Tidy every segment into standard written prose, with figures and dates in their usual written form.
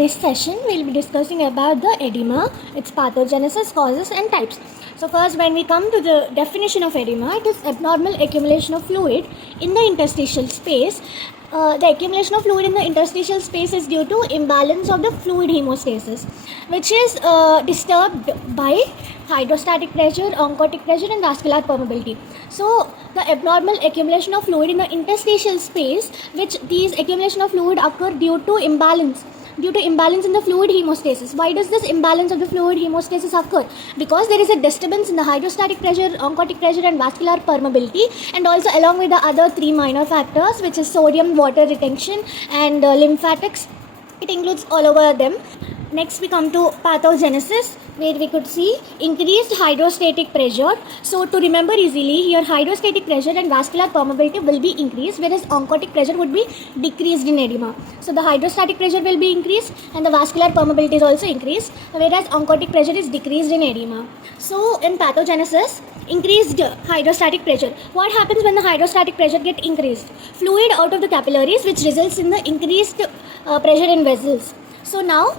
this session, we'll be discussing about the edema, its pathogenesis, causes and types. So first, when we come to the definition of edema, it is abnormal accumulation of fluid in the interstitial space. The accumulation of fluid in the interstitial space is due to imbalance of the fluid hemostasis, which is disturbed by hydrostatic pressure, oncotic pressure and vascular permeability. So the abnormal accumulation of fluid in the interstitial space, which these accumulation of fluid occur due to imbalance in the fluid hemostasis. Why does this imbalance of the fluid hemostasis occur? Because there is a disturbance in the hydrostatic pressure, oncotic pressure and vascular permeability, and also along with the other three minor factors, which is sodium, water retention and lymphatics. It includes all over them. Next we come to pathogenesis, where we could see increased hydrostatic pressure. So to remember easily, here hydrostatic pressure and vascular permeability will be increased, whereas oncotic pressure would be decreased in edema. So the hydrostatic pressure will be increased and the vascular permeability is also increased, whereas oncotic pressure is decreased in edema. So in pathogenesis, increased hydrostatic pressure. What happens when the hydrostatic pressure get increased? Fluid out of the capillaries, which results in the increased pressure in vessels. So now,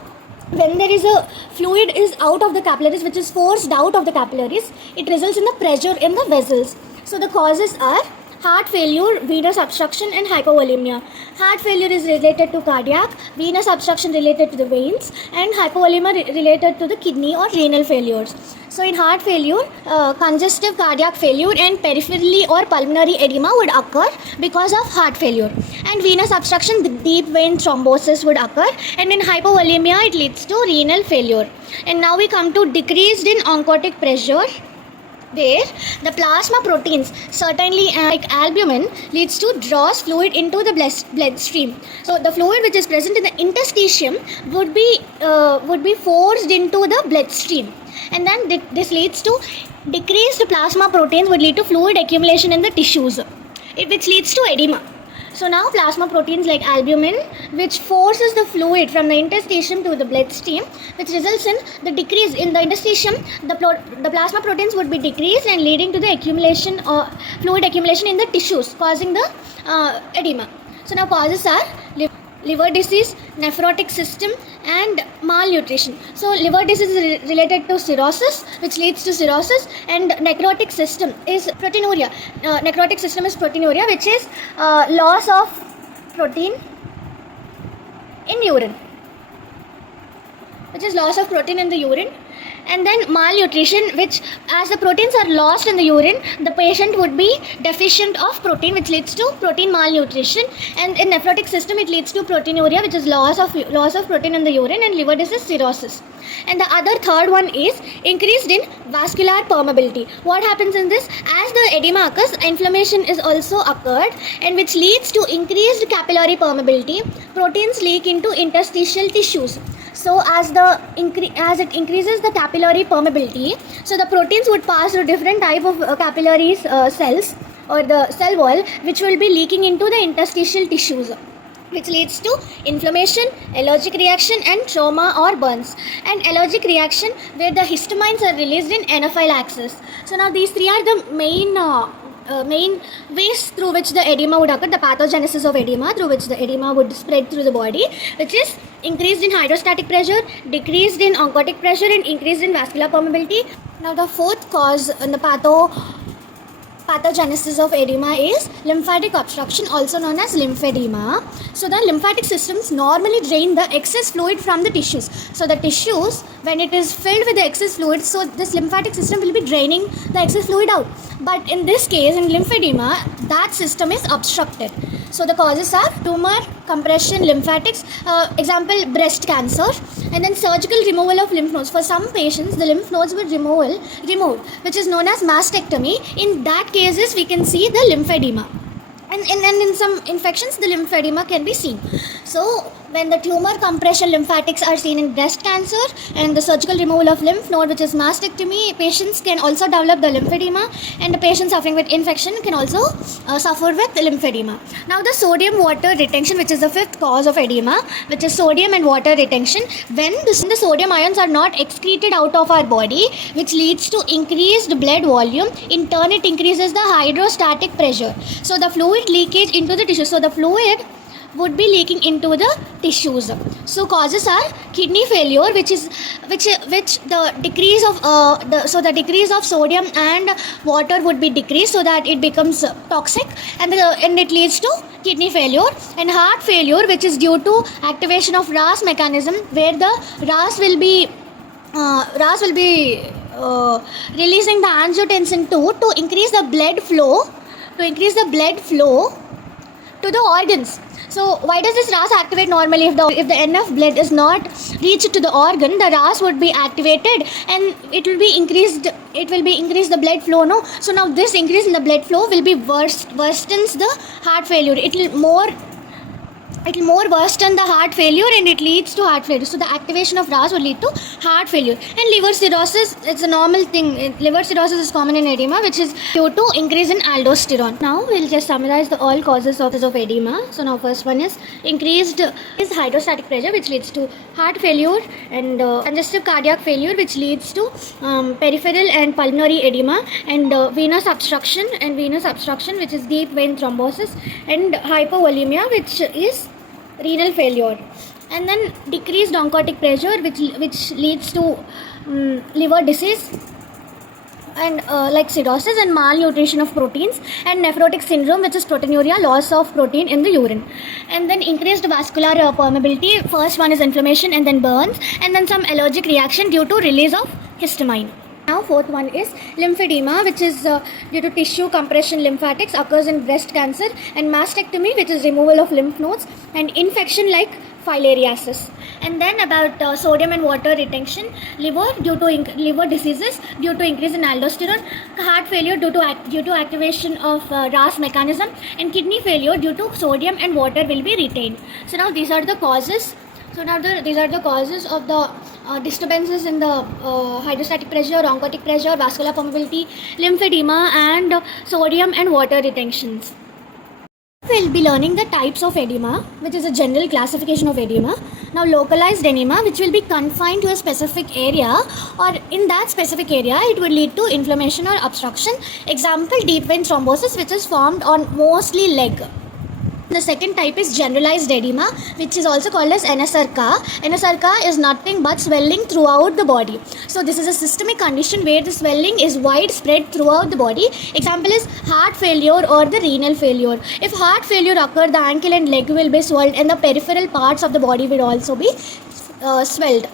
when there is a fluid is out of the capillaries, which is forced out of the capillaries, it results in the pressure in the vessels. So the causes are heart failure, venous obstruction and hypovolemia. Heart failure is related to cardiac, venous obstruction related to the veins and hypovolemia related to the kidney or renal failures. So in heart failure, congestive cardiac failure and peripherally or pulmonary edema would occur because of heart failure. And venous obstruction, the deep vein thrombosis would occur, and in hypovolemia it leads to renal failure. And now we come to decreased in oncotic pressure, where the plasma proteins, certainly like albumin, leads to draws fluid into the bloodstream. So the fluid which is present in the interstitium would be forced into the bloodstream, and then this leads to decreased plasma proteins would lead to fluid accumulation in the tissues, which leads to edema. So now plasma proteins like albumin, which forces the fluid from the interstitium to the bloodstream, which results in the decrease in the interstitium, the plasma proteins would be decreased and leading to the accumulation or fluid accumulation in the tissues, causing the edema. So now causes are liver disease, nephrotic system and malnutrition. So liver disease is related to cirrhosis, which leads to cirrhosis, and necrotic system is proteinuria. Necrotic system is proteinuria, which is loss of protein in urine, and then malnutrition, which as the proteins are lost in the urine, the patient would be deficient of protein, which leads to protein malnutrition, and in nephrotic system it leads to proteinuria, which is loss of protein in the urine, and liver disease cirrhosis. And the other third one is increased in vascular permeability. What happens in this? As the edema occurs, inflammation is also occurred, and which leads to increased capillary permeability. Proteins leak into interstitial tissues. So as it increases the capillary permeability, so the proteins would pass through different type of capillary cells or the cell wall, which will be leaking into the interstitial tissues, which leads to inflammation, allergic reaction and trauma or burns. And allergic reaction, where the histamines are released in anaphylaxis. So now these three are the main ways through which the edema would occur, the pathogenesis of edema, through which the edema would spread through the body, which is increased in hydrostatic pressure, decreased in oncotic pressure and increased in vascular permeability. Now the fourth cause in the pathogenesis of edema is lymphatic obstruction, also known as lymphedema. So the lymphatic systems normally drain the excess fluid from the tissues. So the tissues, when it is filled with the excess fluid, so this lymphatic system will be draining the excess fluid out. But in this case, in lymphedema, that system is obstructed. So the causes are tumor, compression, lymphatics, example breast cancer, and then surgical removal of lymph nodes. For some patients, the lymph nodes were removed, which is known as mastectomy. In that cases, we can see the lymphedema. And in some infections, the lymphedema can be seen. So when the tumor, compression, lymphatics are seen in breast cancer, and the surgical removal of lymph node, which is mastectomy, patients can also develop the lymphedema, and the patients suffering with infection can also suffer with lymphedema. Now the sodium water retention, which is the fifth cause of edema, which is sodium and water retention. When the sodium ions are not excreted out of our body, which leads to increased blood volume, in turn it increases the hydrostatic pressure. So the fluid leakage into the tissue. So the fluid would be leaking into the tissues. So causes are kidney failure, which the decrease of the decrease of sodium and water would be decreased, so that it becomes toxic, and it leads to kidney failure. And heart failure, which is due to activation of RAS mechanism, where the RAS will be releasing the angiotensin 2 to increase the blood flow to the organs. So why does this RAS activate normally? If the enough blood is not reached to the organ, the RAS would be activated and it will be increased the blood flow, no? So now this increase in the blood flow will be worsens the heart failure. It will more worsen the heart failure, and it leads to heart failure. So the activation of RAS will lead to heart failure. And liver cirrhosis, it's a normal thing. Liver cirrhosis is common in edema, which is due to increase in aldosterone. Now we'll just summarize the all causes of edema. So now first one is increased hydrostatic pressure, which leads to heart failure, and congestive cardiac failure, which leads to peripheral and pulmonary edema, and venous obstruction, which is deep vein thrombosis, and hypovolemia, which is renal failure. And then decreased oncotic pressure, which leads to liver disease, and like cirrhosis, and malnutrition of proteins, and nephrotic syndrome, which is proteinuria, loss of protein in the urine. And then increased vascular permeability. First one is inflammation, and then burns, and then some allergic reaction due to release of histamine. Now fourth one is lymphedema, which is due to tissue compression lymphatics, occurs in breast cancer, and mastectomy, which is removal of lymph nodes, and infection like filariasis. And then about sodium and water retention, liver due to liver diseases due to increase in aldosterone, heart failure due to activation of RAS mechanism, and kidney failure due to sodium and water will be retained. So now these are the causes. These are the causes of the disturbances in the hydrostatic pressure, oncotic pressure, vascular permeability, lymphedema, and sodium and water retentions. We'll be learning the types of edema, which is a general classification of edema. Now localized edema, which will be confined to a specific area, or in that specific area it will lead to inflammation or obstruction. Example, deep vein thrombosis, which is formed on mostly leg. The second type is generalized edema, which is also called as anasarca. Anasarca is nothing but swelling throughout the body. So this is a systemic condition where the swelling is widespread throughout the body. Example is heart failure or the renal failure. If heart failure occurs, the ankle and leg will be swelled, and the peripheral parts of the body will also be swelled.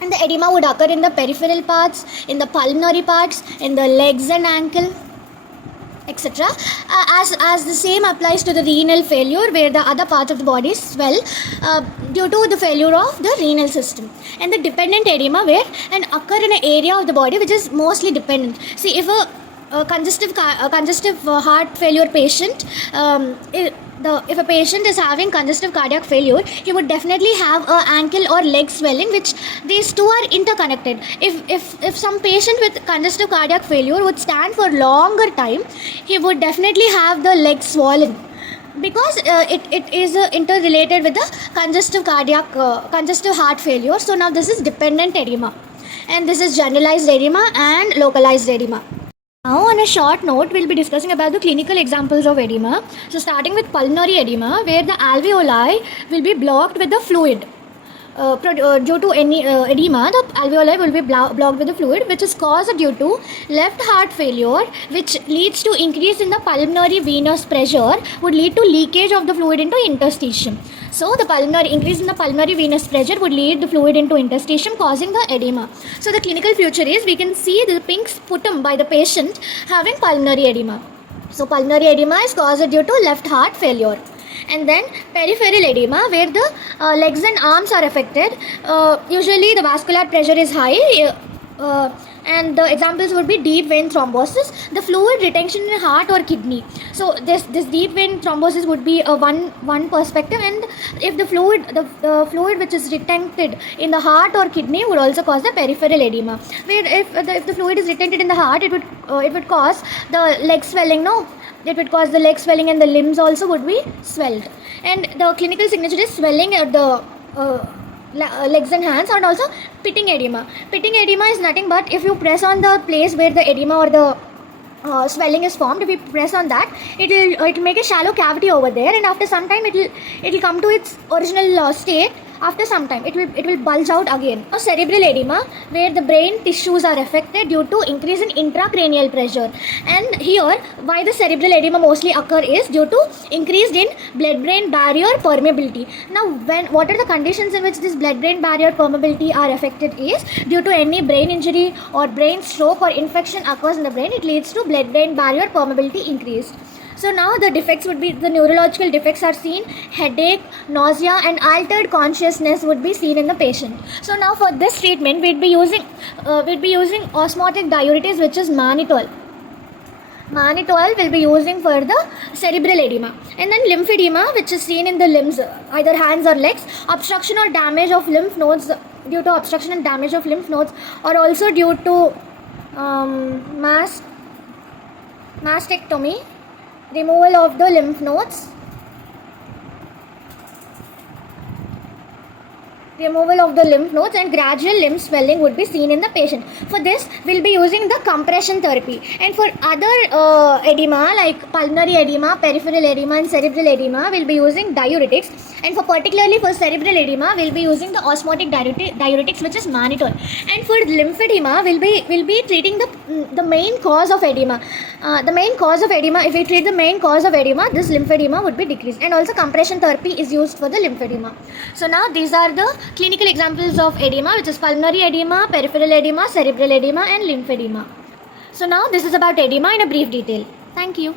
And the edema would occur in the peripheral parts, in the pulmonary parts, in the legs and ankle, etc. As the same applies to the renal failure, where the other parts of the body swell due to the failure of the renal system. And the dependent edema, where and occur in an area of the body which is mostly dependent. See, if a congestive heart failure patient, if a patient is having congestive cardiac failure, he would definitely have a ankle or leg swelling, which these two are interconnected. If some patient with congestive cardiac failure would stand for longer time, he would definitely have the leg swollen, because it is interrelated with the congestive heart failure. So now this is dependent edema, and this is generalized edema and localized edema. Now on a short note, we'll be discussing about the clinical examples of edema. So starting with pulmonary edema, where the alveoli will be blocked with the fluid. Due to any edema, the alveoli will be blocked with the fluid, which is caused due to left heart failure, which leads to increase in the pulmonary venous pressure, would lead to leakage of the fluid into interstitium. So the increase in the pulmonary venous pressure would lead the fluid into interstitium, causing the edema. So the clinical feature is, we can see the pink sputum by the patient having pulmonary edema. So pulmonary edema is caused due to left heart failure. And then peripheral edema, where the legs and arms are affected. Usually the vascular pressure is high, and the examples would be deep vein thrombosis, the fluid retention in heart or kidney. So this deep vein thrombosis would be a one perspective, and if the fluid which is retented in the heart or kidney would also cause the peripheral edema. Where if the fluid is retented in the heart, it would cause the leg swelling. No. It would cause the leg swelling, and the limbs also would be swelled. And the clinical signature is swelling at the legs and hands, and also pitting edema. Pitting edema is nothing but if you press on the place where the edema or the swelling is formed. If we press on that, it'll make a shallow cavity over there, and after some time it'll come to its original state. After some time it will bulge out again. Now, cerebral edema, where the brain tissues are affected due to increase in intracranial pressure, and here why the cerebral edema mostly occur is due to increased in blood brain barrier permeability. Now what are the conditions in which this blood brain barrier permeability are affected is due to any brain injury or brain stroke or infection occurs in the brain, it leads to blood brain barrier permeability increase. So now the defects would be, the neurological defects are seen, headache, nausea and altered consciousness would be seen in the patient. So now for this treatment we'd be using osmotic diuretics, which is mannitol. Mannitol will be using for the cerebral edema. And then lymphedema, which is seen in the limbs, either hands or legs, obstruction or damage of lymph nodes, due to obstruction and damage of lymph nodes, or also due to mastectomy, removal of the lymph nodes, and gradual limb swelling would be seen in the patient. For this we'll be using the compression therapy. And for other edema like pulmonary edema, peripheral edema and cerebral edema, we'll be using diuretics. And for particularly for cerebral edema, we'll be using the osmotic diuretics, which is mannitol. And for lymphedema, we'll be treating the main cause of edema. If we treat the main cause of edema, this lymphedema would be decreased. And also compression therapy is used for the lymphedema. So now these are the clinical examples of edema, which is pulmonary edema, peripheral edema, cerebral edema and lymphedema. So now this is about edema in a brief detail. Thank you.